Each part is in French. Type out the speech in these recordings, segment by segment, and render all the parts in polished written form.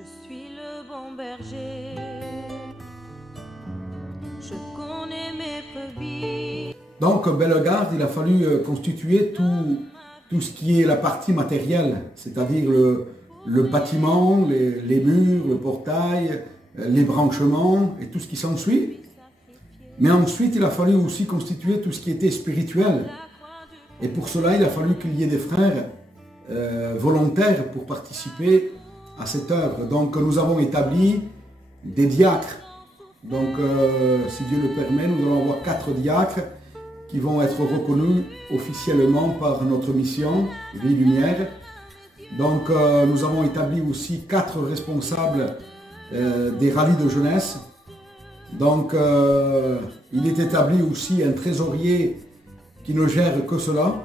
Je suis le bon berger, je connais mes brebis. Donc, Bellegarde, il a fallu constituer tout ce qui est la partie matérielle, c'est-à-dire le bâtiment, les murs, le portail, les branchements et tout ce qui s'ensuit. Mais ensuite, il a fallu aussi constituer tout ce qui était spirituel. Et pour cela, il a fallu qu'il y ait des frères volontaires pour participer à cette œuvre. Donc, nous avons établi des diacres. Donc, si Dieu le permet, nous allons avoir 4 diacres qui vont être reconnus officiellement par notre mission, Vie Lumière. Donc, nous avons établi aussi 4 responsables des rallyes de jeunesse. Donc, il est établi aussi un trésorier qui ne gère que cela.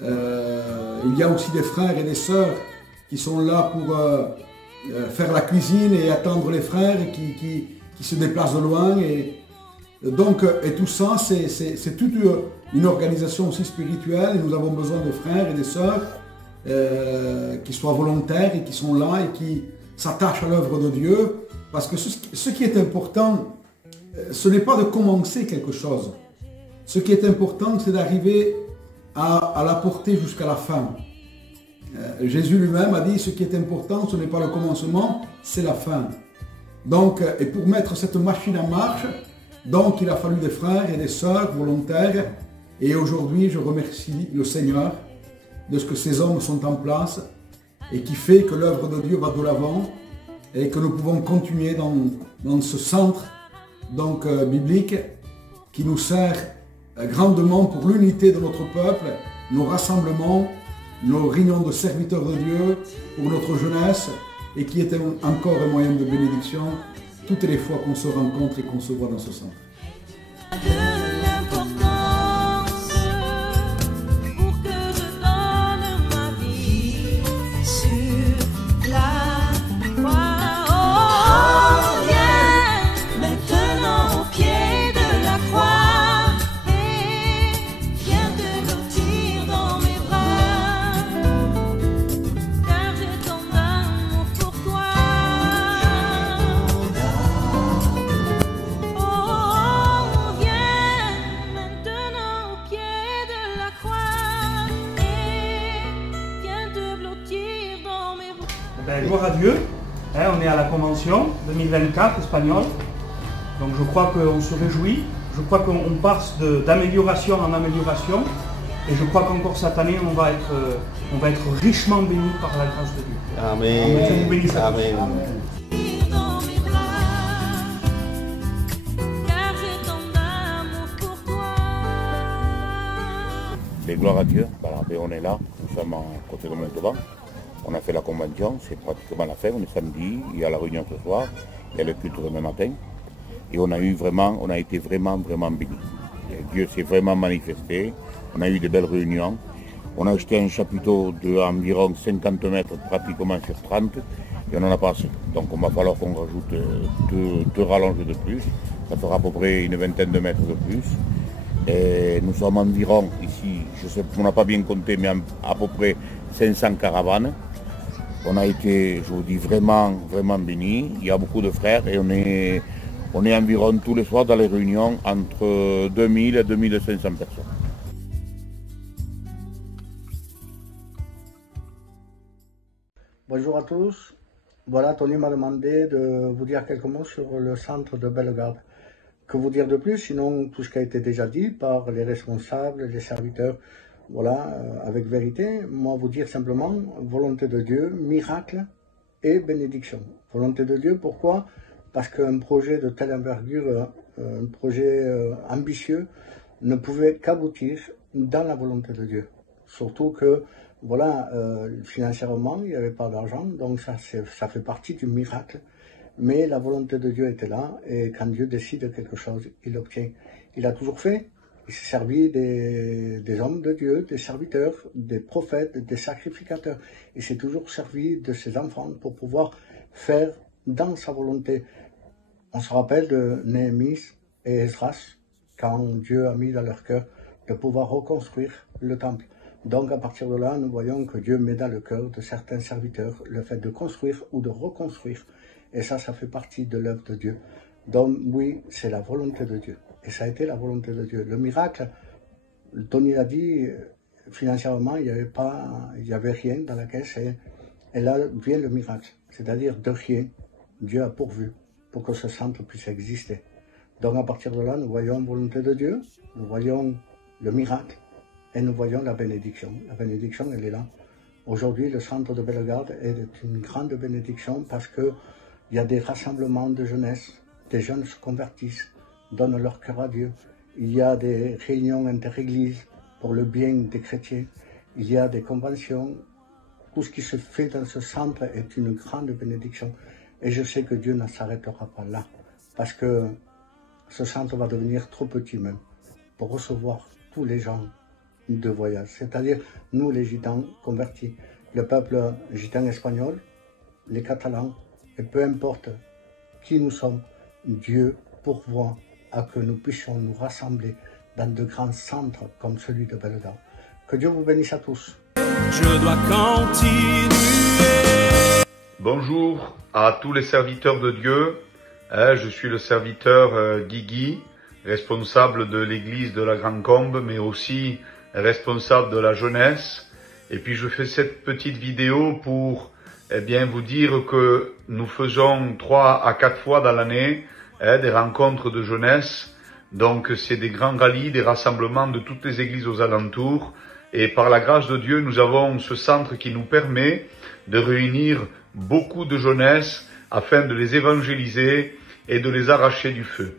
Il y a aussi des frères et des sœurs qui sont là pour faire la cuisine et attendre les frères qui se déplacent de loin. Et tout ça, c'est toute une organisation aussi spirituelle. Et nous avons besoin de frères et de sœurs qui soient volontaires et qui sont là et qui s'attachent à l'œuvre de Dieu. Parce que ce qui est important, ce n'est pas de commencer quelque chose. Ce qui est important, c'est d'arriver à la porter jusqu'à la fin. Jésus lui-même a dit, ce qui est important, ce n'est pas le commencement, c'est la fin. Donc, et pour mettre cette machine en marche, donc il a fallu des frères et des sœurs volontaires. Et aujourd'hui, je remercie le Seigneur de ce que ces hommes sont en place et qui fait que l'œuvre de Dieu va de l'avant et que nous pouvons continuer dans ce centre donc, biblique qui nous sert grandement pour l'unité de notre peuple, nos rassemblements, nos réunions de serviteurs de Dieu, pour notre jeunesse, et qui est encore un moyen de bénédiction toutes les fois qu'on se rencontre et qu'on se voit dans ce centre. Gloire à Dieu, on est à la Convention 2024 espagnole, donc je crois qu'on se réjouit, je crois qu'on passe d'amélioration en amélioration, et je crois qu'encore cette année on va être richement bénis par la grâce de Dieu. Amen. Je vous bénisse à tous. Amen. Mais gloire à Dieu, voilà, on est là, nous sommes à côté de Montauban. On a fait la convention, c'est pratiquement la fin, on est samedi, il y a la réunion ce soir, il y a le culte demain matin. Et on a été vraiment bénis. Dieu s'est vraiment manifesté, on a eu de belles réunions. On a acheté un chapiteau d'environ 50 mètres, pratiquement sur 30, et on en a pas assez. Donc on va falloir qu'on rajoute deux rallonges de plus, ça fera à peu près une vingtaine de mètres de plus. Et nous sommes environ ici, je sais, on n'a pas bien compté, mais à peu près 500 caravanes. On a été, je vous dis, vraiment bénis. Il y a beaucoup de frères et on est environ tous les soirs dans les réunions entre 2000 et 2500 personnes. Bonjour à tous. Voilà, Tony m'a demandé de vous dire quelques mots sur le centre de Bellegarde. Que vous dire de plus, sinon tout ce qui a été déjà dit par les responsables, les serviteurs. Voilà, avec vérité, moi vous dire simplement volonté de Dieu, miracle et bénédiction. Volonté de Dieu, pourquoi? Parce qu'un projet de telle envergure, un projet ambitieux, ne pouvait qu'aboutir dans la volonté de Dieu. Surtout que, voilà, financièrement, il n'y avait pas d'argent, donc ça fait partie du miracle. Mais la volonté de Dieu était là, et quand Dieu décide quelque chose, il l'obtient. Il a toujours fait. Il s'est servi des hommes de Dieu, des serviteurs, des prophètes, des sacrificateurs. Il s'est toujours servi de ses enfants pour pouvoir faire dans sa volonté. On se rappelle de Néhémie et Esdras, quand Dieu a mis dans leur cœur de pouvoir reconstruire le temple. Donc à partir de là, nous voyons que Dieu met dans le cœur de certains serviteurs le fait de construire ou de reconstruire. Et ça fait partie de l'œuvre de Dieu. Donc oui, c'est la volonté de Dieu. Et ça a été la volonté de Dieu. Le miracle, Tony l'a dit, financièrement, il n'y avait rien dans la caisse. Et là vient le miracle. C'est-à-dire de rien, Dieu a pourvu pour que ce centre puisse exister. Donc à partir de là, nous voyons la volonté de Dieu, nous voyons le miracle et nous voyons la bénédiction. La bénédiction, elle est là. Aujourd'hui, le centre de Bellegarde est une grande bénédiction parce qu'il y a des rassemblements de jeunesse, des jeunes se convertissent, donnent leur cœur à Dieu. Il y a des réunions inter-églises pour le bien des chrétiens. Il y a des conventions. Tout ce qui se fait dans ce centre est une grande bénédiction. Et je sais que Dieu ne s'arrêtera pas là. Parce que ce centre va devenir trop petit même pour recevoir tous les gens de voyage. C'est-à-dire nous les gitans convertis, le peuple gitan espagnol, les catalans, et peu importe qui nous sommes, Dieu pourvoit à que nous puissions nous rassembler dans de grands centres comme celui de Bellegarde. Que Dieu vous bénisse à tous. Je dois continuer. Bonjour à tous les serviteurs de Dieu. Je suis le serviteur Guigui, responsable de l'église de la Grande Combe, mais aussi responsable de la jeunesse. Et puis je fais cette petite vidéo pour vous dire que nous faisons 3 à 4 fois dans l'année des rencontres de jeunesse. Donc c'est des grands rallyes, des rassemblements de toutes les églises aux alentours. Et par la grâce de Dieu, nous avons ce centre qui nous permet de réunir beaucoup de jeunesse afin de les évangéliser et de les arracher du feu.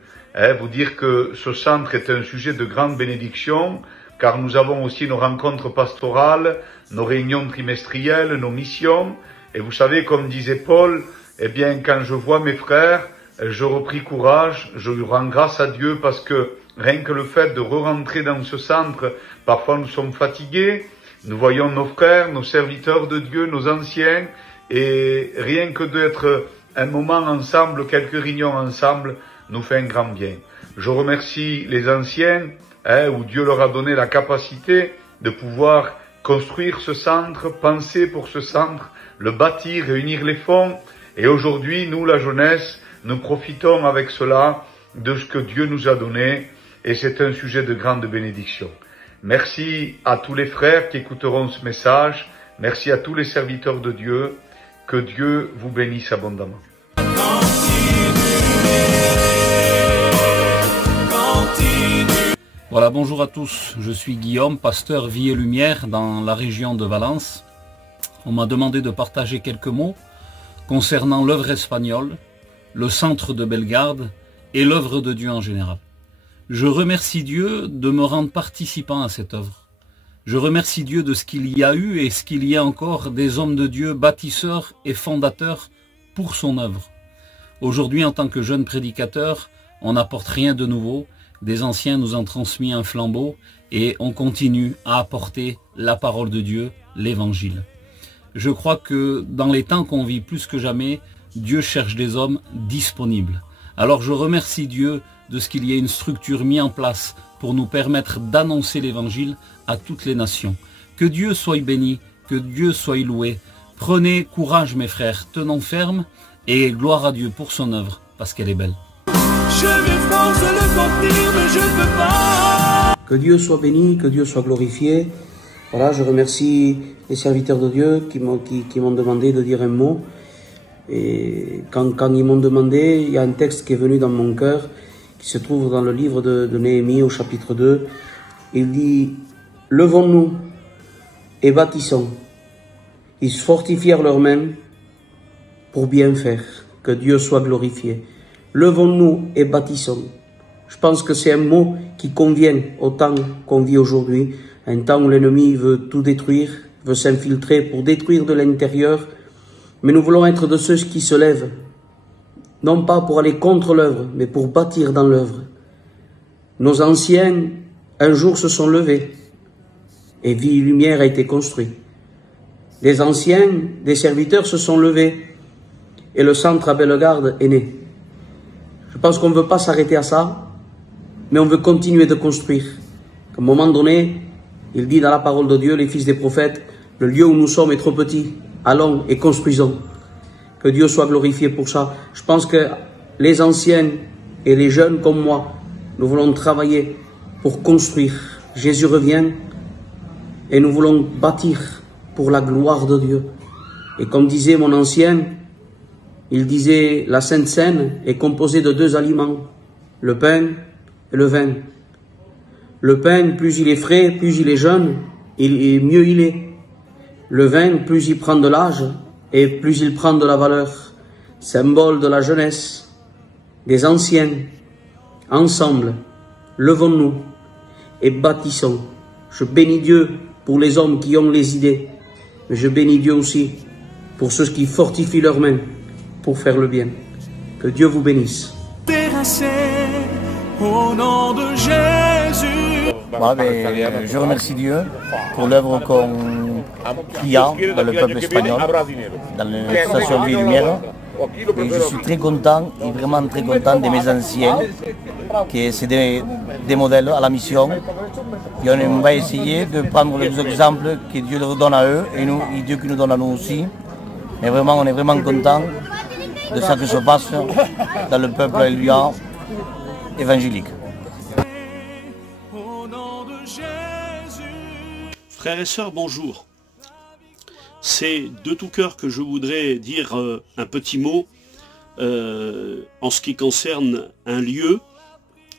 Vous dire que ce centre est un sujet de grande bénédiction, car nous avons aussi nos rencontres pastorales, nos réunions trimestrielles, nos missions. Et vous savez, comme disait Paul, quand je vois mes frères, je repris courage, je rends grâce à Dieu parce que rien que le fait de re-rentrer dans ce centre, parfois nous sommes fatigués, nous voyons nos frères, nos serviteurs de Dieu, nos anciens, et rien que d'être un moment ensemble, quelques réunions ensemble, nous fait un grand bien. Je remercie les anciens, où Dieu leur a donné la capacité de pouvoir construire ce centre, penser pour ce centre, le bâtir, réunir les fonds. Et aujourd'hui, nous, la jeunesse, nous profitons avec cela de ce que Dieu nous a donné. Et c'est un sujet de grande bénédiction. Merci à tous les frères qui écouteront ce message. Merci à tous les serviteurs de Dieu. Que Dieu vous bénisse abondamment. Voilà, bonjour à tous. Je suis Guillaume, pasteur Vie et Lumière dans la région de Valence. On m'a demandé de partager quelques mots concernant l'œuvre espagnole, le centre de Bellegarde et l'œuvre de Dieu en général. Je remercie Dieu de me rendre participant à cette œuvre. Je remercie Dieu de ce qu'il y a eu et ce qu'il y a encore des hommes de Dieu bâtisseurs et fondateurs pour son œuvre. Aujourd'hui, en tant que jeune prédicateur, on n'apporte rien de nouveau. Des anciens nous ont transmis un flambeau et on continue à apporter la parole de Dieu, l'évangile. Je crois que dans les temps qu'on vit plus que jamais, Dieu cherche des hommes disponibles. Alors je remercie Dieu de ce qu'il y ait une structure mise en place pour nous permettre d'annoncer l'évangile à toutes les nations. Que Dieu soit béni, que Dieu soit loué. Prenez courage mes frères, tenons ferme et gloire à Dieu pour son œuvre parce qu'elle est belle. Je m'efforce de le contenir mais je ne peux pas. Que Dieu soit béni, que Dieu soit glorifié. Voilà, je remercie les serviteurs de Dieu qui m'ont demandé de dire un mot. Et quand ils m'ont demandé, il y a un texte qui est venu dans mon cœur, qui se trouve dans le livre de Néhémie au chapitre 2. Il dit « Levons-nous et bâtissons. » Ils fortifièrent leurs mains pour bien faire, que Dieu soit glorifié. Levons-nous et bâtissons. Je pense que c'est un mot qui convient au temps qu'on vit aujourd'hui, un temps où l'ennemi veut tout détruire, veut s'infiltrer pour détruire de l'intérieur, mais nous voulons être de ceux qui se lèvent, non pas pour aller contre l'œuvre, mais pour bâtir dans l'œuvre. Nos anciens, un jour, se sont levés, et Vie et Lumière a été construit. Les anciens, des serviteurs, se sont levés, et le centre à Bellegarde est né. Je pense qu'on ne veut pas s'arrêter à ça, mais on veut continuer de construire. À un moment donné, Il dit dans la parole de Dieu, les fils des prophètes, le lieu où nous sommes est trop petit, allons et construisons. Que Dieu soit glorifié pour ça. Je pense que les anciens et les jeunes comme moi, nous voulons travailler pour construire. Jésus revient et nous voulons bâtir pour la gloire de Dieu. Et comme disait mon ancien, il disait, la Sainte Seine est composée de 2 aliments, le pain et le vin. Le pain, plus il est frais, plus il est jeune, et mieux il est. Le vin, plus il prend de l'âge, et plus il prend de la valeur. Symbole de la jeunesse, des anciens. Ensemble, levons-nous et bâtissons. Je bénis Dieu pour les hommes qui ont les idées, mais je bénis Dieu aussi pour ceux qui fortifient leurs mains pour faire le bien. Que Dieu vous bénisse. Au nom de Jésus. Je remercie Dieu pour l'œuvre qu'il y a dans le peuple espagnol, dans l'association Vie et Lumière. Et je suis très content, et vraiment très content de mes anciens, que c'est des modèles à la mission. Et on va essayer de prendre les exemples que Dieu leur donne à eux et Dieu qui nous donne à nous aussi. Mais vraiment, on est vraiment content de ce qui se passe dans le peuple évangélique. Frères et sœurs, bonjour. C'est de tout cœur que je voudrais dire un petit mot en ce qui concerne un lieu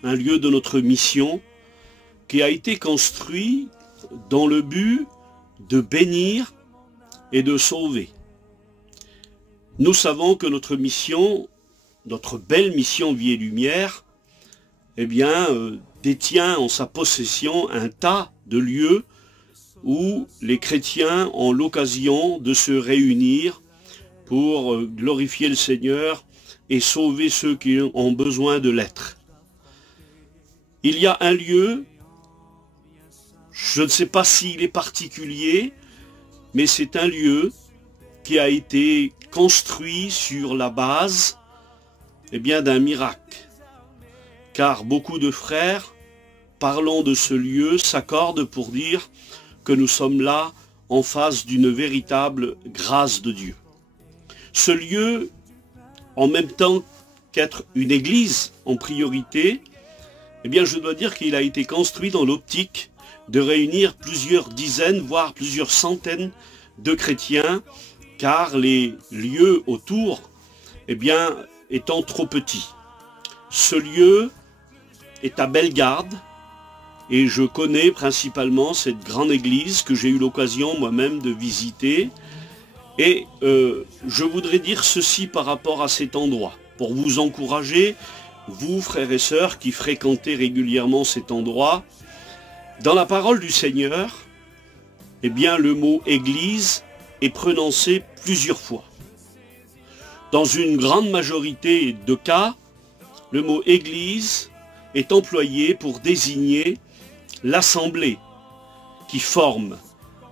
de notre mission qui a été construit dans le but de bénir et de sauver. Nous savons que notre mission, notre belle mission Vie et Lumière, eh bien, détient en sa possession un tas de lieux où les chrétiens ont l'occasion de se réunir pour glorifier le Seigneur et sauver ceux qui ont besoin de l'être. Il y a un lieu, je ne sais pas s'il est particulier, mais c'est un lieu qui a été construit sur la base d'un miracle. Car beaucoup de frères, parlant de ce lieu, s'accordent pour dire que nous sommes là en face d'une véritable grâce de Dieu. Ce lieu, en même temps qu'être une église en priorité, je dois dire qu'il a été construit dans l'optique de réunir plusieurs dizaines, voire plusieurs centaines de chrétiens, car les lieux autour, étant trop petits. Ce lieu est à Bellegarde, et je connais principalement cette grande église que j'ai eu l'occasion moi-même de visiter. Et je voudrais dire ceci par rapport à cet endroit, pour vous encourager, vous frères et sœurs qui fréquentez régulièrement cet endroit. Dans la parole du Seigneur, le mot église est prononcé plusieurs fois. Dans une grande majorité de cas, le mot église est employé pour désigner l'assemblée qui forme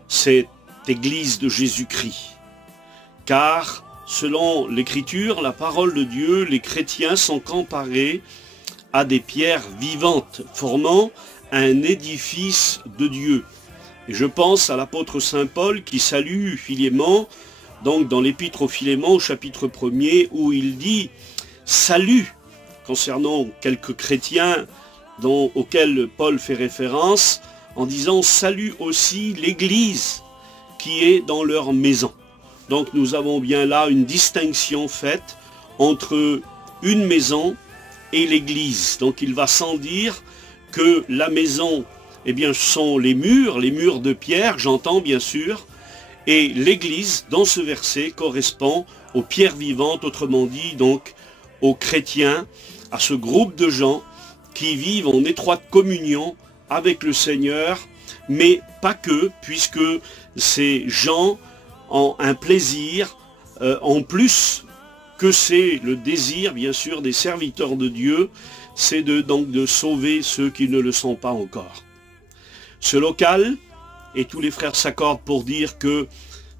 cette église de Jésus-Christ. Car, selon l'Écriture, la parole de Dieu, les chrétiens sont comparés à des pierres vivantes formant un édifice de Dieu. Et je pense à l'apôtre Saint Paul qui salue Philémon, donc dans l'épître au Philémon au chapitre 1er, où il dit « Salut » concernant quelques chrétiens auxquels Paul fait référence, en disant « Salut aussi l'Église qui est dans leur maison ». Donc nous avons bien là une distinction faite entre une maison et l'Église. Donc il va sans dire que la maison, sont les murs de pierre, j'entends bien sûr, et l'Église, dans ce verset, correspond aux pierres vivantes, autrement dit, donc, aux chrétiens, à ce groupe de gens qui vivent en étroite communion avec le Seigneur, mais pas que, puisque ces gens ont un plaisir, en plus que c'est le désir, bien sûr, des serviteurs de Dieu, c'est donc de sauver ceux qui ne le sont pas encore. Ce local, et tous les frères s'accordent pour dire que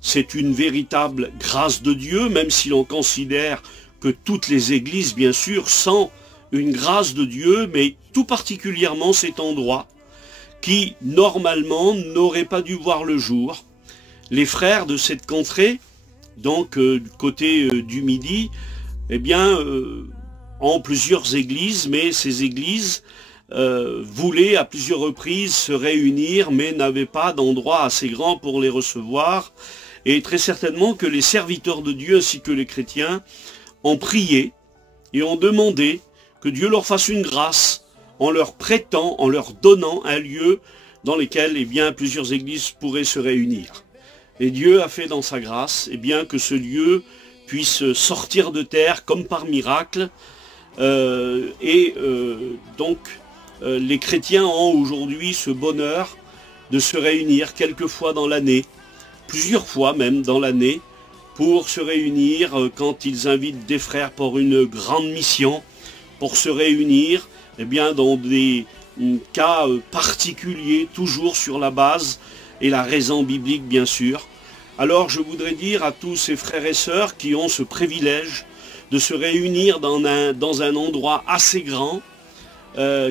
c'est une véritable grâce de Dieu, même si l'on considère que toutes les églises, bien sûr, sont une grâce de Dieu, mais tout particulièrement cet endroit, qui normalement n'auraient pas dû voir le jour. Les frères de cette contrée, donc du côté du Midi, eh bien, ont plusieurs églises, mais ces églises voulaient à plusieurs reprises se réunir, mais n'avaient pas d'endroit assez grand pour les recevoir. Et très certainement que les serviteurs de Dieu ainsi que les chrétiens ont prié et ont demandé que Dieu leur fasse une grâce en leur prêtant, en leur donnant un lieu dans lequel eh bien, plusieurs églises pourraient se réunir. Et Dieu a fait dans sa grâce eh bien, que ce lieu puisse sortir de terre comme par miracle. Donc les chrétiens ont aujourd'hui ce bonheur de se réunir quelques fois dans l'année, plusieurs fois même dans l'année, pour se réunir quand ils invitent des frères pour une grande mission, pour se réunir eh bien, dans des cas particuliers, toujours sur la base et la raison biblique bien sûr. Alors je voudrais dire à tous ces frères et sœurs qui ont ce privilège de se réunir dans un endroit assez grand,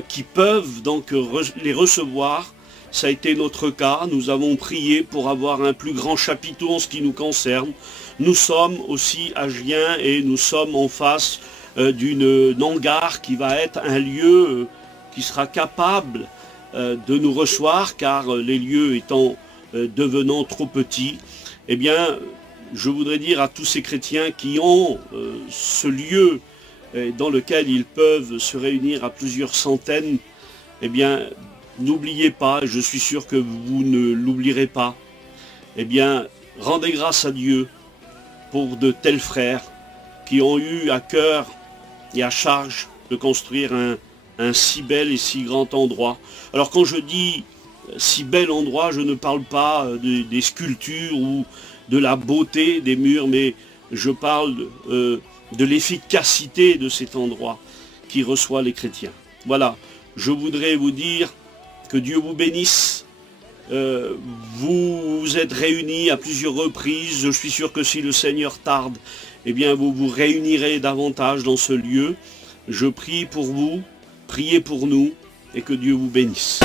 qui peuvent donc les recevoir. Ça a été notre cas, nous avons prié pour avoir un plus grand chapiteau en ce qui nous concerne. Nous sommes aussi à Gien et nous sommes en face d'une hangar qui va être un lieu qui sera capable de nous recevoir, car les lieux étant devenant trop petits. Eh bien, je voudrais dire à tous ces chrétiens qui ont ce lieu dans lequel ils peuvent se réunir à plusieurs centaines, eh bien, n'oubliez pas, et je suis sûr que vous ne l'oublierez pas, eh bien, rendez grâce à Dieu pour de tels frères qui ont eu à cœur et à charge de construire un si bel et si grand endroit. Alors quand je dis si bel endroit, je ne parle pas des sculptures ou de la beauté des murs, mais je parle de l'efficacité de cet endroit qui reçoit les chrétiens. Voilà, je voudrais vous dire que Dieu vous bénisse. Vous vous êtes réunis à plusieurs reprises. Je suis sûr que si le Seigneur tarde, eh bien vous vous réunirez davantage dans ce lieu. Je prie pour vous, priez pour nous, et que Dieu vous bénisse.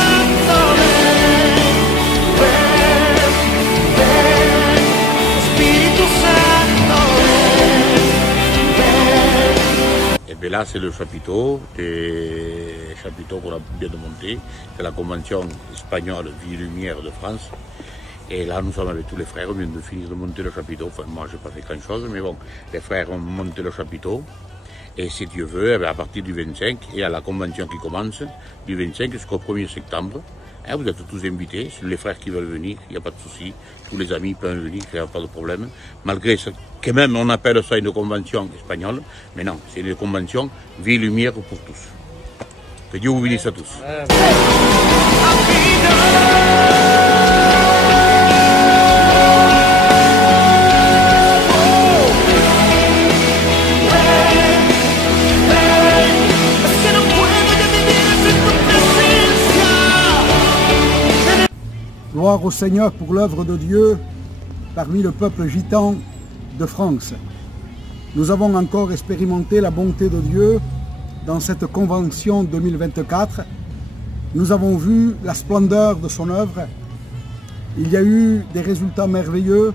Et bien là, c'est le chapiteau qu'on a bien monté. C'est la convention espagnole Vie et Lumière de France. Et là, nous sommes avec tous les frères, on vient de finir de monter le chapiteau. Enfin, moi, je n'ai pas fait grand chose, mais bon, les frères ont monté le chapiteau. Et si Dieu veut, eh bien, à partir du 25, il y a la convention qui commence, du 25 jusqu'au 1er septembre. Hein, vous êtes tous invités, c'est les frères qui veulent venir, il n'y a pas de souci. Tous les amis peuvent venir, il n'y a pas de problème. Malgré ce que même on appelle ça une convention espagnole, mais non, c'est une convention Vie et Lumière pour tous. Que Dieu vous bénisse à tous. Gloire au Seigneur pour l'œuvre de Dieu parmi le peuple gitan de France. Nous avons encore expérimenté la bonté de Dieu dans cette convention 2024. Nous avons vu la splendeur de son œuvre. Il y a eu des résultats merveilleux.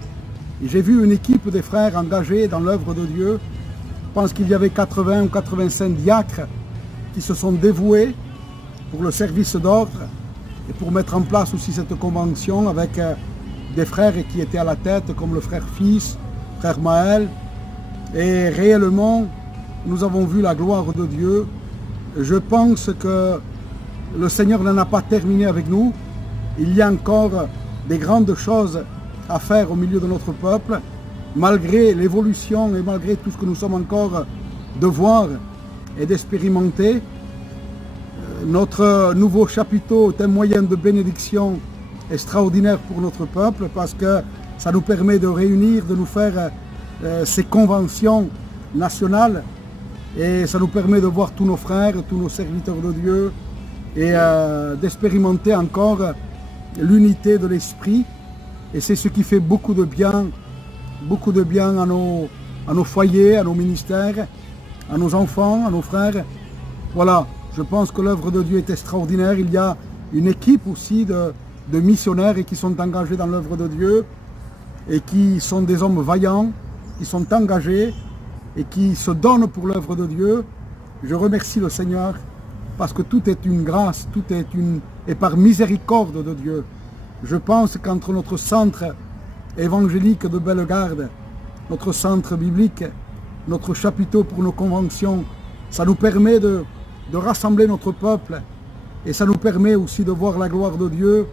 J'ai vu une équipe des frères engagés dans l'œuvre de Dieu. Je pense qu'il y avait 80 ou 85 diacres qui se sont dévoués pour le service d'ordre et pour mettre en place aussi cette convention avec des frères qui étaient à la tête, comme le frère Fils, frère Maël. Et réellement, nous avons vu la gloire de Dieu. Je pense que le Seigneur n'en a pas terminé avec nous. Il y a encore des grandes choses à faire au milieu de notre peuple, malgré l'évolution et malgré tout ce que nous sommes encore de voir et d'expérimenter. Notre nouveau chapiteau est un moyen de bénédiction extraordinaire pour notre peuple, parce que ça nous permet de réunir, de nous faire ces conventions nationales, et ça nous permet de voir tous nos frères, tous nos serviteurs de Dieu, et d'expérimenter encore l'unité de l'esprit. Et c'est ce qui fait beaucoup de bien à nos foyers, à nos ministères, à nos enfants, à nos frères. Voilà, je pense que l'œuvre de Dieu est extraordinaire. Il y a une équipe aussi de missionnaires et qui sont engagés dans l'œuvre de Dieu et qui sont des hommes vaillants, qui sont engagés et qui se donnent pour l'œuvre de Dieu. Je remercie le Seigneur parce que tout est une grâce, tout est par miséricorde de Dieu. Je pense qu'entre notre centre évangélique de Bellegarde, notre centre biblique, notre chapiteau pour nos conventions, ça nous permet de rassembler notre peuple et ça nous permet aussi de voir la gloire de Dieu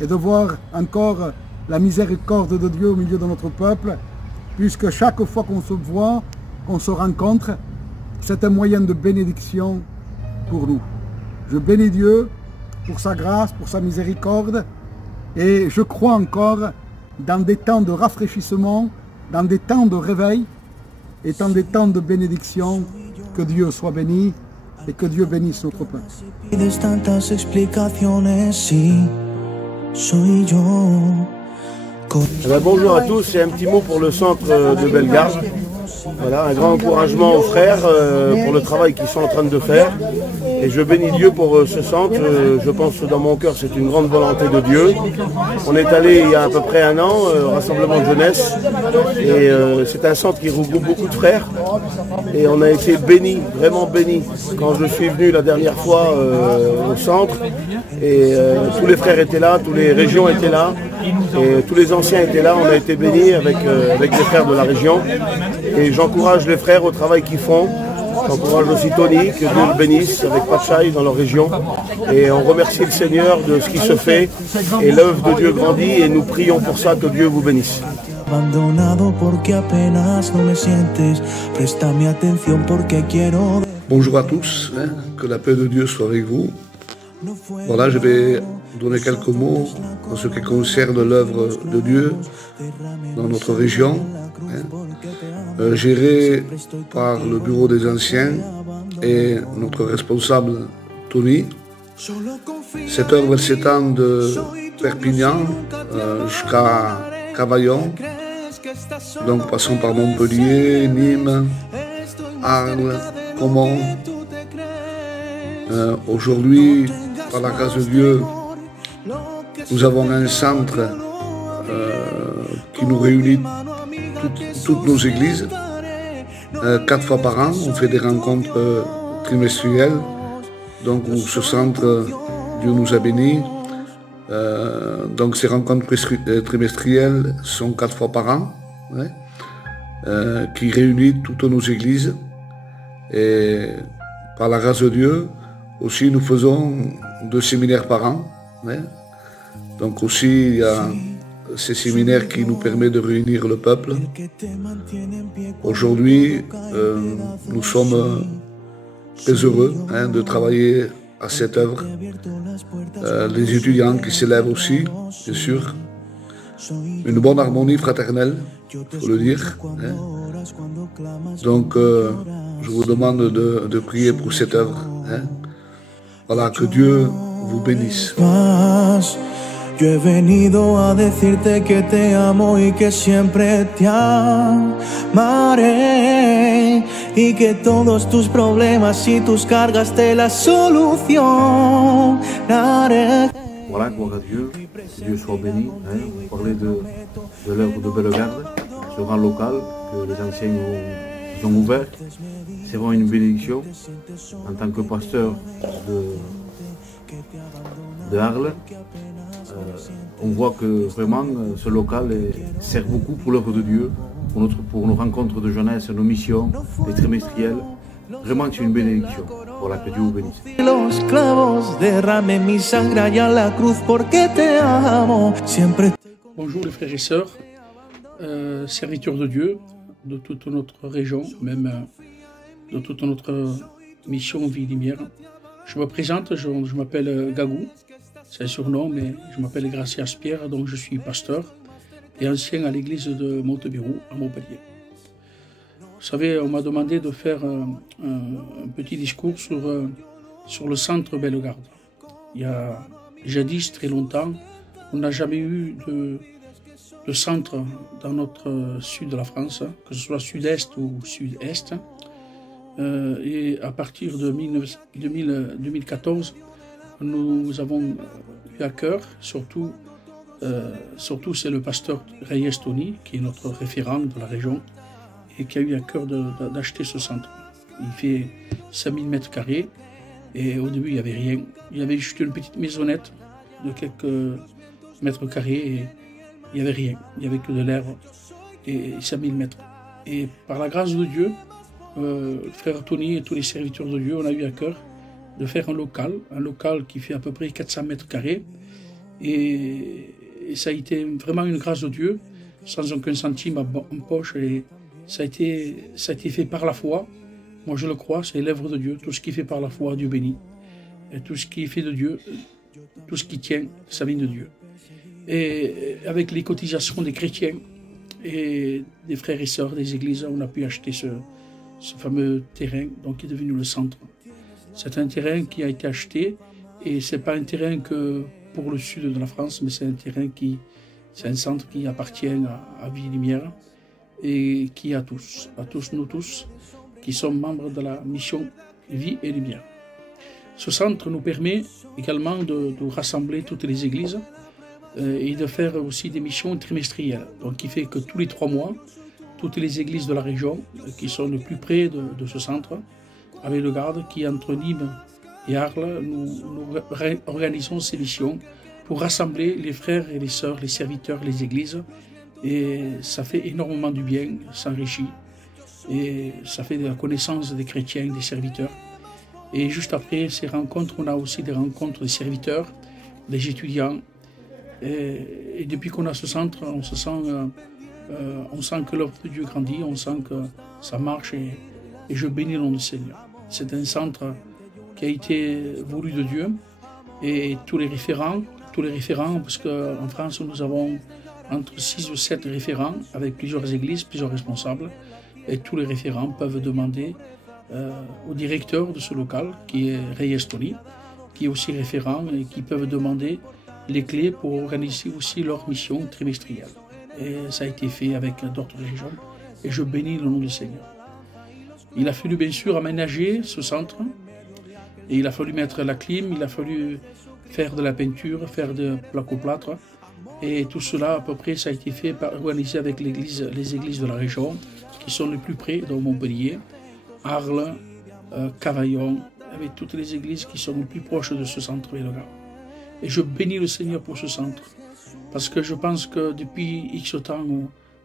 et de voir encore la miséricorde de Dieu au milieu de notre peuple, puisque chaque fois qu'on se voit, qu'on se rencontre, c'est un moyen de bénédiction pour nous. Je bénis Dieu pour sa grâce, pour sa miséricorde, et je crois encore dans des temps de rafraîchissement, dans des temps de réveil, et dans des temps de bénédiction, que Dieu soit béni et que Dieu bénisse notre peuple. Bonjour à tous, c'est un petit mot pour le centre de Bellegarde. Voilà, un grand encouragement aux frères pour le travail qu'ils sont en train de faire. Et je bénis Dieu pour ce centre. Je pense que dans mon cœur, c'est une grande volonté de Dieu. On est allé il y a à peu près un an au rassemblement de jeunesse. Et c'est un centre qui regroupe beaucoup de frères. Et on a été bénis, vraiment bénis. Quand je suis venu la dernière fois au centre, et tous les frères étaient là, toutes les régions étaient là, et tous les anciens étaient là. On a été bénis avec les frères de la région. Et j'encourage les frères au travail qu'ils font. J'encourage aussi Tony, que Dieu le bénisse avec Pachai dans leur région. Et on remercie le Seigneur de ce qui se fait. Et l'œuvre de Dieu grandit et nous prions pour ça, que Dieu vous bénisse. Bonjour à tous, que la paix de Dieu soit avec vous. Voilà, je vais donner quelques mots en ce qui concerne l'œuvre de Dieu dans notre région, gérée par le bureau des anciens et notre responsable Tony. Cette œuvre s'étend de Perpignan jusqu'à Cavaillon, donc passons par Montpellier, Nîmes, Arles, Caumont. Aujourd'hui, par la grâce de Dieu, nous avons un centre qui nous réunit toutes nos églises. 4 fois par an, on fait des rencontres trimestrielles. Donc ce centre, Dieu nous a bénis. Donc ces rencontres trimestrielles sont 4 fois par an, qui réunissent toutes nos églises. Et par la grâce de Dieu, aussi nous faisons 2 séminaires par an. Donc aussi il y a ces séminaires qui nous permettent de réunir le peuple. Aujourd'hui, nous sommes très heureux de travailler à cette œuvre. Les étudiants qui s'élèvent aussi, bien sûr. Une bonne harmonie fraternelle, il faut le dire. Donc, je vous demande de prier pour cette œuvre. Voilà, que Dieu vous bénisse. Yo he venido a decirte que te amo y que siempre te amaré y que todos tus problemas y tus cargas te las solucionaré. Voilà, gloire à Dieu, que Dieu soit béni. Vous parlez de l'œuvre de Bellegarde, ce rang local que les anciens nous ont ouvert. C'est vraiment une bénédiction. En tant que pasteur de Arles, on voit que vraiment ce local sert beaucoup pour l'œuvre de Dieu, pour nos rencontres de jeunesse, nos missions, les trimestriels. Vraiment, c'est une bénédiction. Voilà, que Dieu vous bénisse. Bonjour les frères et sœurs, serviteurs de Dieu, de toute notre région, même de toute notre mission Vie Lumière. Je me présente, je m'appelle Gagou. C'est un surnom, mais je m'appelle Gracias Pierre, donc je suis pasteur et ancien à l'église de Montebirou, à Montpellier. Vous savez, on m'a demandé de faire un petit discours sur le centre Bellegarde. Il y a jadis, très longtemps, on n'a jamais eu de centre dans notre sud de la France, que ce soit sud-est ou sud-est. Et à partir de 2014, nous avons eu à cœur, surtout c'est le pasteur Reyes Tony, qui est notre référent de la région, et qui a eu à cœur d'acheter ce centre. Il fait 5000 mètres carrés, et au début il n'y avait rien. Il y avait juste une petite maisonnette de quelques mètres carrés, et il n'y avait rien. Il n'y avait que de l'herbe et 5000 mètres. Et par la grâce de Dieu, le frère Tony et tous les serviteurs de Dieu, on a eu à cœur de faire un local qui fait à peu près 400 mètres carrés. Et ça a été vraiment une grâce de Dieu, sans aucun centime en poche. Et ça a été fait par la foi. Moi je le crois, c'est l'œuvre de Dieu. Tout ce qui est fait par la foi, Dieu bénit. Et tout ce qui est fait de Dieu, tout ce qui tient, ça vient de Dieu. Et avec les cotisations des chrétiens et des frères et sœurs des églises, on a pu acheter ce fameux terrain, donc qui est devenu le centre. C'est un terrain qui a été acheté, et ce n'est pas un terrain que pour le sud de la France, mais c'est un centre qui appartient à Vie et Lumière, et qui à tous, nous tous, qui sommes membres de la mission Vie et Lumière. Ce centre nous permet également de rassembler toutes les églises et de faire aussi des missions trimestrielles. Donc qui fait que tous les 3 mois, toutes les églises de la région qui sont le plus près de ce centre, avec le garde qui est entre Nîmes et Arles, nous organisons ces missions pour rassembler les frères et les sœurs, les serviteurs, les églises. Et ça fait énormément du bien, ça enrichit. Et ça fait de la connaissance des chrétiens, des serviteurs. Et juste après ces rencontres, on a aussi des rencontres des serviteurs, des étudiants. Et depuis qu'on a ce centre, on sent que l'œuvre de Dieu grandit, on sent que ça marche, et je bénis le nom du Seigneur. C'est un centre qui a été voulu de Dieu, et tous les référents, parce qu'en France nous avons entre 6 ou 7 référents avec plusieurs églises, plusieurs responsables, et tous les référents peuvent demander au directeur de ce local, qui est Reyes Tony, qui est aussi référent, et qui peuvent demander les clés pour organiser aussi leur mission trimestrielle. Et ça a été fait avec d'autres régions, et je bénis le nom du Seigneur. Il a fallu bien sûr aménager ce centre, et il a fallu mettre la clim, il a fallu faire de la peinture, faire de placo-plâtre, et tout cela à peu près ça a été fait, organisé avec les églises de la région, qui sont les plus près, dans Montpellier, Arles, Cavaillon, avec toutes les églises qui sont les plus proches de ce centre Bellegarde. Et je bénis le Seigneur pour ce centre, parce que je pense que depuis X temps,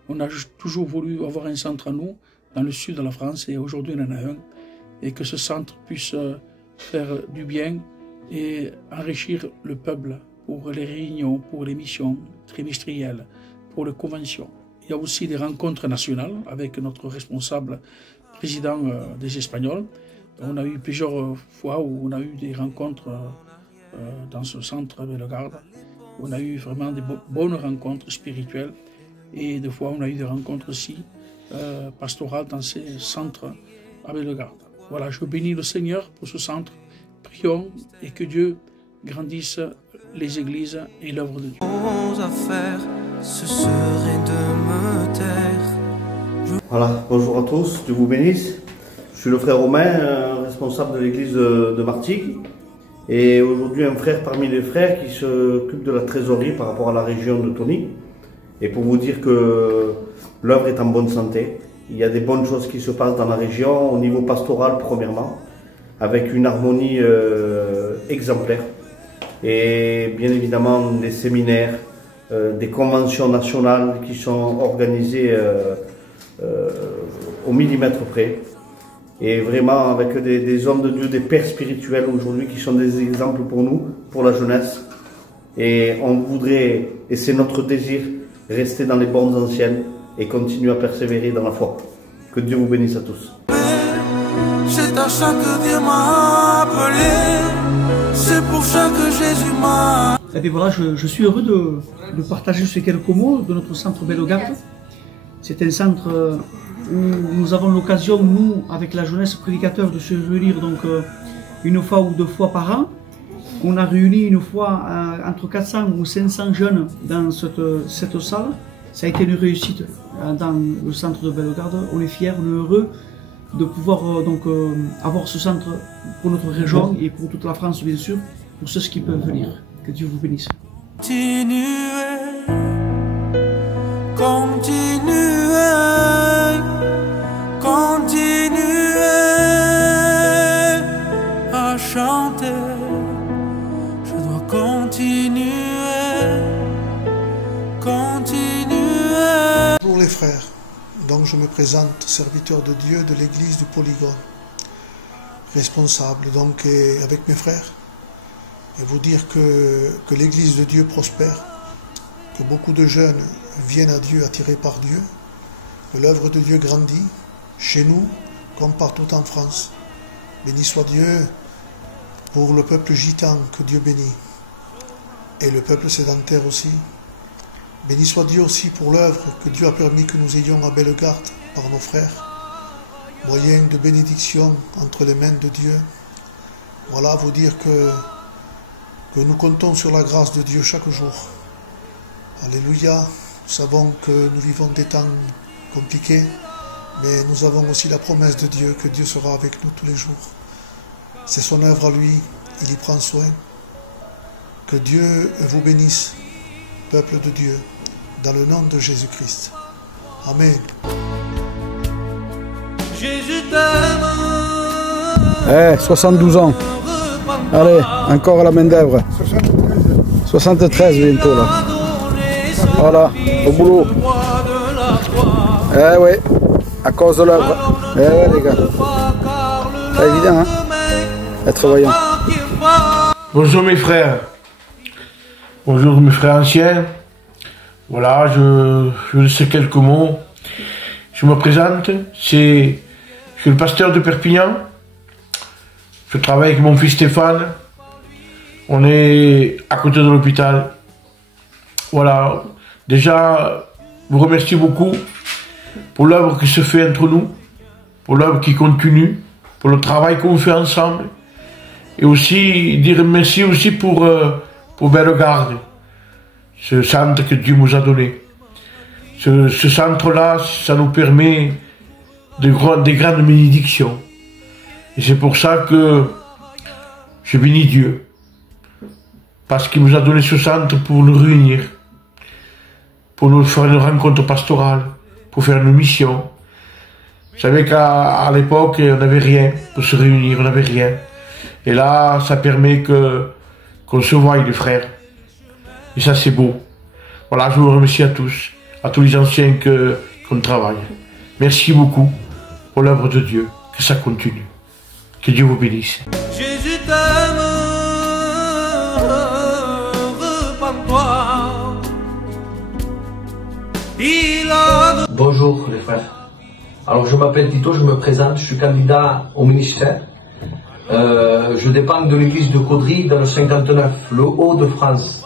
on a toujours voulu avoir un centre à nous, dans le sud de la France, et aujourd'hui on en a un, et que ce centre puisse faire du bien et enrichir le peuple pour les réunions, pour les missions trimestrielles, pour les conventions. Il y a aussi des rencontres nationales avec notre responsable président des Espagnols. On a eu plusieurs fois où on a eu des rencontres dans ce centre Bellegarde. On a eu vraiment des bonnes rencontres spirituelles, et des fois on a eu des rencontres aussi pastorales dans ces centres à Bellegarde. Voilà, je bénis le Seigneur pour ce centre. Prions et que Dieu grandisse les églises et l'œuvre de Dieu. À faire, ce serait de me taire. Voilà, bonjour à tous, Dieu vous bénisse. Je suis le frère Romain, responsable de l'église de Martigues. Et aujourd'hui, un frère parmi les frères qui s'occupe de la trésorerie par rapport à la région de Tony. Et pour vous dire que l'œuvre est en bonne santé. Il y a des bonnes choses qui se passent dans la région, au niveau pastoral premièrement, avec une harmonie exemplaire. Et bien évidemment des séminaires, des conventions nationales qui sont organisées au millimètre près. Et vraiment avec des hommes de Dieu, des pères spirituels aujourd'hui qui sont des exemples pour nous, pour la jeunesse. Et on voudrait, et c'est notre désir, rester dans les bornes anciennes et continuer à persévérer dans la foi. Que Dieu vous bénisse à tous. C'est à ça que Dieu m'a appelé, c'est pour ça que Jésus m'a... Et bien voilà, je suis heureux de partager ces quelques mots de notre centre Bellegarde. C'est un centre où nous avons l'occasion, nous, avec la jeunesse prédicateur, de se réunir donc une fois ou 2 fois par an. On a réuni une fois entre 400 ou 500 jeunes dans cette salle. Ça a été une réussite dans le centre de Bellegarde. On est fiers, on est heureux de pouvoir avoir ce centre pour notre région et pour toute la France bien sûr. pour ceux qui peuvent venir. Que Dieu vous bénisse. Continuez, continuez, continuez à chanter. Je dois continuer, continuer. Pour les frères, donc je me présente serviteur de Dieu de l'église du Polygone, responsable donc avec mes frères, et vous dire que l'église de Dieu prospère, que beaucoup de jeunes viennent à Dieu attirés par Dieu, que l'œuvre de Dieu grandit, chez nous comme partout en France. Béni soit Dieu pour le peuple gitan que Dieu bénit, et le peuple sédentaire aussi. Béni soit Dieu aussi pour l'œuvre que Dieu a permis que nous ayons à Bellegarde par nos frères, moyen de bénédiction entre les mains de Dieu. Voilà, vous dire que nous comptons sur la grâce de Dieu chaque jour. Alléluia, nous savons que nous vivons des temps compliqués, mais nous avons aussi la promesse de Dieu que Dieu sera avec nous tous les jours. C'est son œuvre à lui, il y prend soin. Que Dieu vous bénisse, peuple de Dieu, dans le nom de Jésus-Christ. Amen. Jésus t'aime. 72 ans. Allez, encore à la main d'œuvre. 73 bientôt là. Voilà, au boulot. Eh oui, à cause de l'œuvre. Eh ouais les gars. Pas évident hein, être voyant. Bonjour mes frères. Bonjour mes frères anciens. Voilà, je sais quelques mots. Je me présente, je suis le pasteur de Perpignan. Je travaille avec mon fils Stéphane. On est à côté de l'hôpital. Voilà, déjà, vous remercie beaucoup pour l'œuvre qui se fait entre nous, pour l'œuvre qui continue, pour le travail qu'on fait ensemble. Et aussi, dire merci aussi pour Bellegarde, ce centre que Dieu nous a donné. Ce centre-là, ça nous des grandes bénédictions. Et c'est pour ça que je bénis Dieu. Parce qu'il nous a donné ce centre pour nous réunir, pour nous faire une rencontre pastorale, pour faire une mission. Vous savez qu'à l'époque, on n'avait rien pour se réunir, on n'avait rien. Et là, ça permet qu'on se voie les frères. Et ça, c'est beau. Voilà, je vous remercie à tous les anciens qu'on travaille. Merci beaucoup pour l'œuvre de Dieu. Que ça continue. Que Dieu vous bénisse. Jésus t'aime, repens-toi. Bonjour les frères. Alors je m'appelle Tito, je me présente, je suis candidat au ministère. Je dépends de l'église de Caudry dans le 59, le Haut-de-France.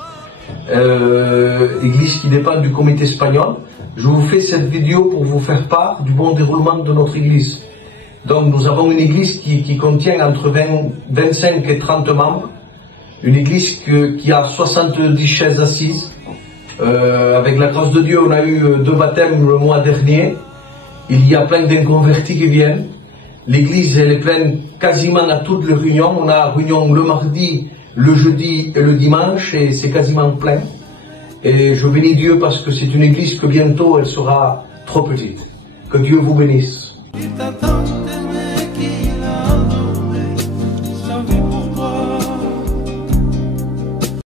Église qui dépend du comité espagnol. Je vous fais cette vidéo pour vous faire part du bon déroulement de notre église. Donc nous avons une église qui contient entre 25 et 30 membres. Une église qui a 70 chaises assises. Avec la grâce de Dieu, on a eu 2 baptêmes le mois dernier. Il y a plein d'inconvertis qui viennent. L'église, elle est pleine quasiment à toutes les réunions. On a réunion le mardi, le jeudi et le dimanche et c'est quasiment plein. Et je bénis Dieu parce que c'est une église que bientôt elle sera trop petite. Que Dieu vous bénisse.